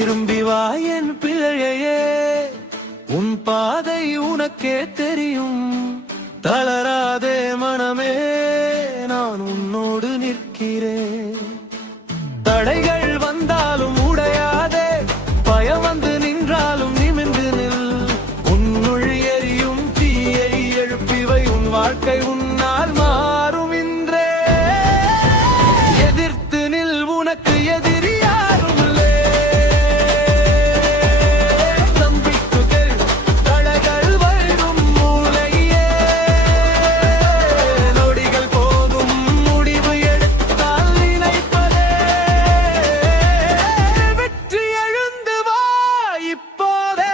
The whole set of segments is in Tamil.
திரும்பி வா என் பிள்ளையே, உன் பாதை உனக்கே தெரியும். தளராதே மனமே, நான் உன்னோடு நிற்கிறேன். தடைகள் வந்தாலும் உடையாதே, பயம் வந்து நின்றாலும் நிமிர்ந்து நில். உன்னுள் எரியும் தீயை எழுப்பிவை, உன் வாழ்க்கை உன்னால் மாறும் இன்றே. எதிர்த்து நில், உனக்கு எதிரி யாரும் இல்லை. நம்பிக்கைகள் தடைகள் வரும் மூளையே, நொடிகள் போதும் முடிவு எடுத்தால் நினைப்பதே வெற்றி. எழுந்து வா இப்போதே.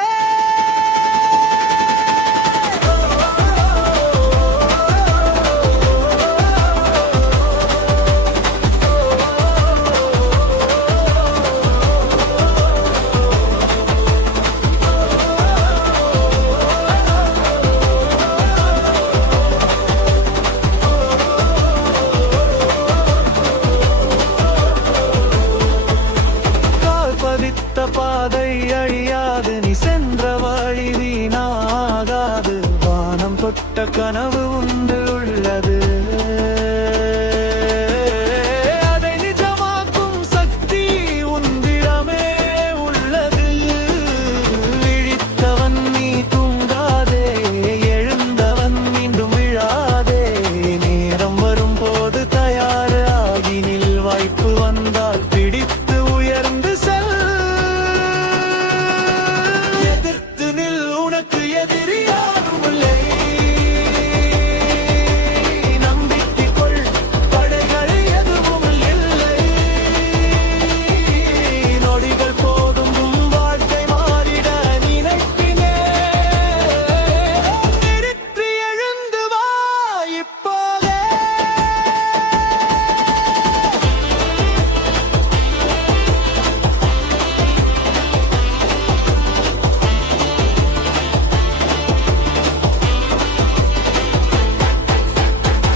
பதித்த பாதை அழியாது, நீ சென்ற வழி வீணாகாது. வானம் தொட்ட கனவு உண்டு உள்ளது, அதை நிஜமாக்கும் சக்தி உன்னிடமே உள்ளது. விழித்தவன் நீ தூங்காதே, எழுந்தவன் மீண்டும் விழாதே. நேரம் வரும் போது தயார் ஆகி நில், வாய்ப்பு வந்தால் பிடித்து உயர்ந்து செல். எதிர்த்து நில், உனக்கு எதிரி யாரும் இல்லை. நம்பிக்கை கொள், தடைகள் எதுவும் இல்லை. நொடிகள் போதும் வாழ்க்கை மாறிட நினைப்பினே. நிறுத்தி எழுந்து வா இப்போதே.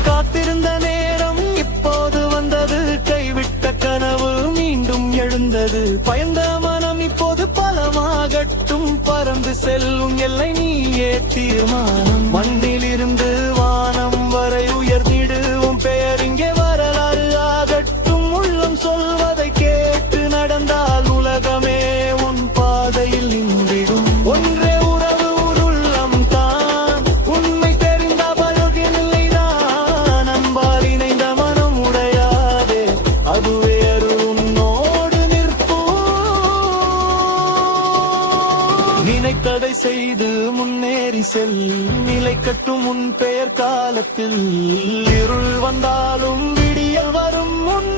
காத்திருந்த நேரம் இப்போது வந்தது, கைவிட்ட கனவு மீண்டும் எழுந்தது. பயந்த மனம் இப்போது பலமாகட்டும், பறந்து செல்லும் எல்லை நீயே தீர்மானம். மண்ணில் இருந்து வானம் வரை உயர்ந்திடுவோம் பெயர் இங்கே வரலாறு ஆகட்டும். உள்ளம் சொல்வதை கேட்டு நடந்தால் உலகமே உன் பாதையில் நின்றிடும். ஒன்றே உறவு உள்ளம் தான், உண்மை தெரிந்த பழகினில்லைதான். அன்பால் இணைந்த மனம் உடையாதே, அதுவே அருள் உன்னோடு நிற்போம். நினைத்ததை செய்து முன்னேறி செல், நிலை கட்டும் உன் பெயர் காலத்தில். இருள் வந்தாலும் விடியல் வரும் முன்